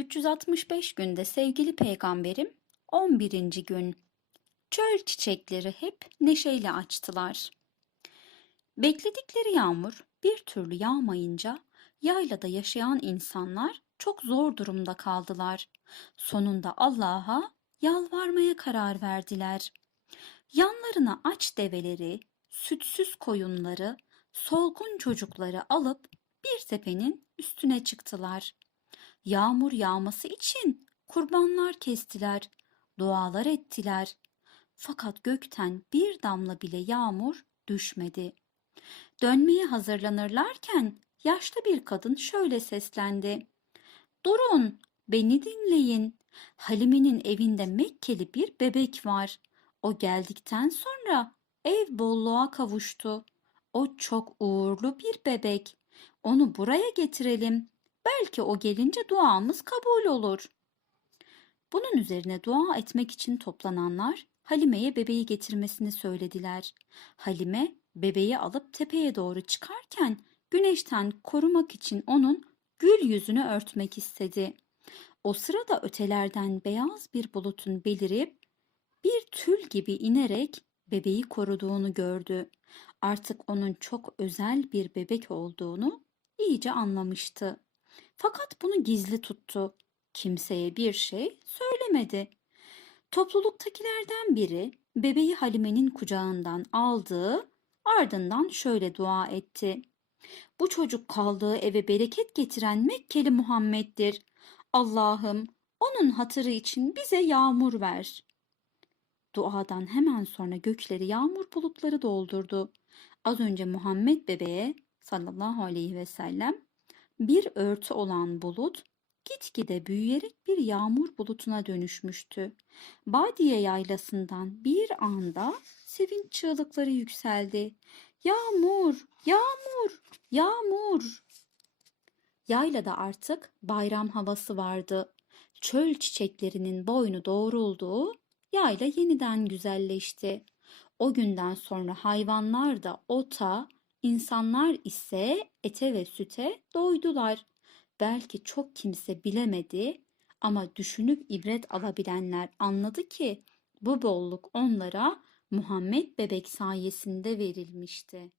365 günde sevgili peygamberim 11. gün. Çöl çiçekleri hep neşeyle açtılar. Bekledikleri yağmur bir türlü yağmayınca yaylada yaşayan insanlar çok zor durumda kaldılar. Sonunda Allah'a yalvarmaya karar verdiler. Yanlarına aç develeri, sütsüz koyunları, solgun çocukları alıp bir tepenin üstüne çıktılar. Yağmur yağması için kurbanlar kestiler, dualar ettiler. Fakat gökten bir damla bile yağmur düşmedi. Dönmeye hazırlanırlarken yaşlı bir kadın şöyle seslendi. Durun, beni dinleyin. Halime'nin evinde Mekkeli bir bebek var. O geldikten sonra ev bolluğa kavuştu. O çok uğurlu bir bebek. Onu buraya getirelim. Belki o gelince duamız kabul olur. Bunun üzerine dua etmek için toplananlar Halime'ye bebeği getirmesini söylediler. Halime bebeği alıp tepeye doğru çıkarken güneşten korumak için onun gül yüzünü örtmek istedi. O sırada ötelerden beyaz bir bulutun belirip bir tül gibi inerek bebeği koruduğunu gördü. Artık onun çok özel bir bebek olduğunu iyice anlamıştı. Fakat bunu gizli tuttu. Kimseye bir şey söylemedi. Topluluktakilerden biri bebeği Halime'nin kucağından aldı, ardından şöyle dua etti. Bu çocuk kaldığı eve bereket getiren Mekkeli Muhammed'dir. Allah'ım onun hatırı için bize yağmur ver. Duadan hemen sonra gökleri yağmur bulutları doldurdu. Az önce Muhammed bebeğe sallallahu aleyhi ve sellem bir örtü olan bulut gitgide büyüyerek bir yağmur bulutuna dönüşmüştü. Badiye yaylasından bir anda sevinç çığlıkları yükseldi. Yağmur, yağmur, yağmur. Yaylada artık bayram havası vardı. Çöl çiçeklerinin boynu doğrulduğu yayla yeniden güzelleşti. O günden sonra hayvanlar da ota, insanlar ise ete ve süte doydular. Belki çok kimse bilemedi ama düşünüp ibret alabilenler anladı ki bu bolluk onlara Muhammed bebek sayesinde verilmişti.